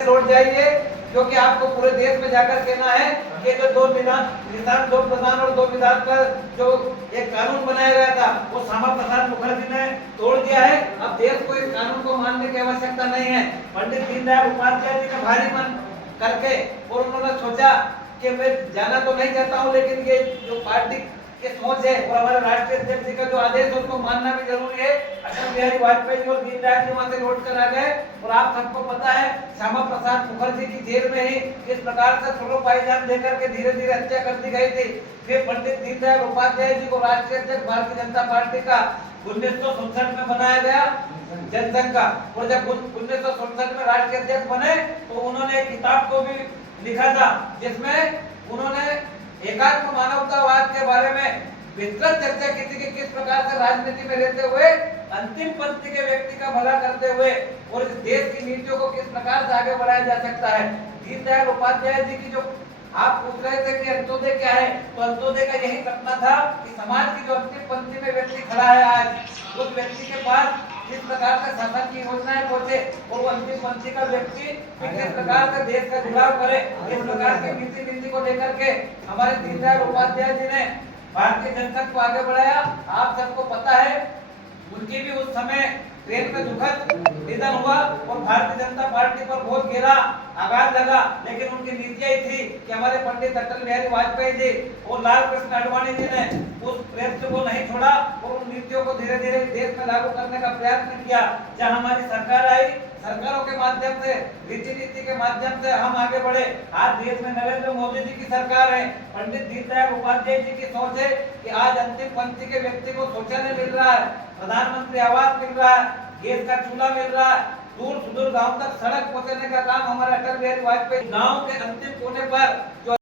लौट जाइए, क्योंकि आपको पूरे देश में जाकर कहना है कि जो दो निदान, दो प्रधान और दो विधान पर जो एक कानून बनाया गया था वो श्यामा प्रसाद मुखर्जी ने तोड़ दिया है। अब देश को इस कानून को मानने की आवश्यकता नहीं है। पंडित दीनदयाल उपाध्याय जी का भारी मन करके और उन्होंने सोचा कि मैं जाना तो नहीं चाहता हूँ, लेकिन ये जो पार्टी की सोच है और हमारे राष्ट्रीय अध्यक्ष जी का जो आदेश है उसको मानना भी जरूरी है। अटल बिहारी वाजपेयी जी और दीनदयाल जी वहां से लौट कर आ गए और आप सबको पता है श्यामा प्रसाद मुखर्जी की जेल में ही इस प्रकार से थोड़ा पायजान देकर के धीरे धीरे हत्या कर दी गई थी। फिर पंडित दीनदयाल उपाध्याय जी को राष्ट्रीय अध्यक्ष भारतीय जनता पार्टी का 1967 में बनाया गया जनसंघ का, और जब 1967 में राष्ट्रीय अध्यक्ष बने तो उन्होंने एक किताब को भी लिखा था जिसमें उन्होंने एकात्म मानवतावाद के बारे में विस्तृत चर्चा की थी कि किस प्रकार से राजनीति में रहते हुए अंतिम पंक्ति के व्यक्ति का भला करते हुए और इस देश की नीतियों को किस प्रकार से आगे बढ़ाया जा सकता है। दीनदयाल उपाध्याय जी की जो आप पूछ रहे थे कि अंत्योदय क्या है, तो अंत्योदय का यही सपना था कि समाज की जो अंतिम पंक्ति में व्यक्ति खड़ा है आज, उस व्यक्ति के पास किस प्रकार से शासन की योजनाएं पहुंचे और वो अंतिम पंक्ति का व्यक्ति किस प्रकार से देश का जुड़ाव करे, इस प्रकार की नीति को लेकर के हमारे दीनदयाल उपाध्याय जी ने भारतीय जनसंघ को आगे बढ़ाया। आप सबको पता है उनकी भी उस समय ट्रेन में दुखद निधन हुआ और भारतीय जनता पार्टी पर बहुत गहरा आघात लगा, लेकिन उनकी नीतियां ही थी कि हमारे पंडित अटल बिहारी वाजपेयी जी और लाल कृष्ण आडवाणी जी ने उस प्रेस को नहीं छोड़ा और उन नीतियों को धीरे धीरे देश में लागू करने का प्रयत्न किया। जहां हमारी सरकार आई, सरकारों के माध्यम से, नीति के माध्यम से हम आगे बढ़े। आज देश में नरेंद्र मोदी जी की सरकार है। पंडित दीनदयाल उपाध्याय जी की सोच है कि आज अंतिम पंक्ति के व्यक्ति को शौचालय मिल रहा है, प्रधानमंत्री आवास मिल रहा है, गैस का चूल्हा मिल रहा है, दूर सुदूर गांव तक सड़क पहुंचाने का काम हमारे अटल बिहारी वाजपेयी गांव के अंतिम कोने पर जो